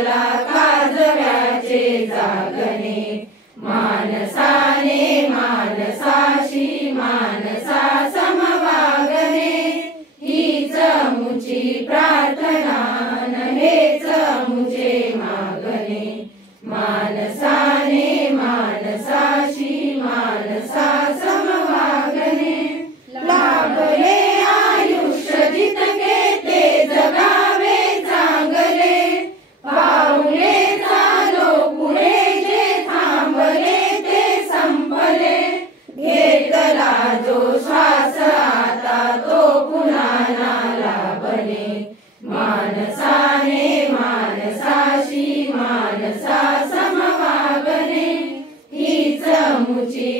मला काजव्याचे जागणे, मानसाने मानसाशी मानसा समवागणे, हीच मुची प्रार्थना न हेच मुचे मागणे, मानसाने मानसाशी मानसा समवागणे, लाभले आयुष्य जितके ते जगावे चांगले, पाऊले चालो पुढे जे थांबले ते संपले, घेतला जो श्वास आता तो पुन्हा ना लाभणे, मानसाने मानसाशी मानसा समवागणे, हीच मुची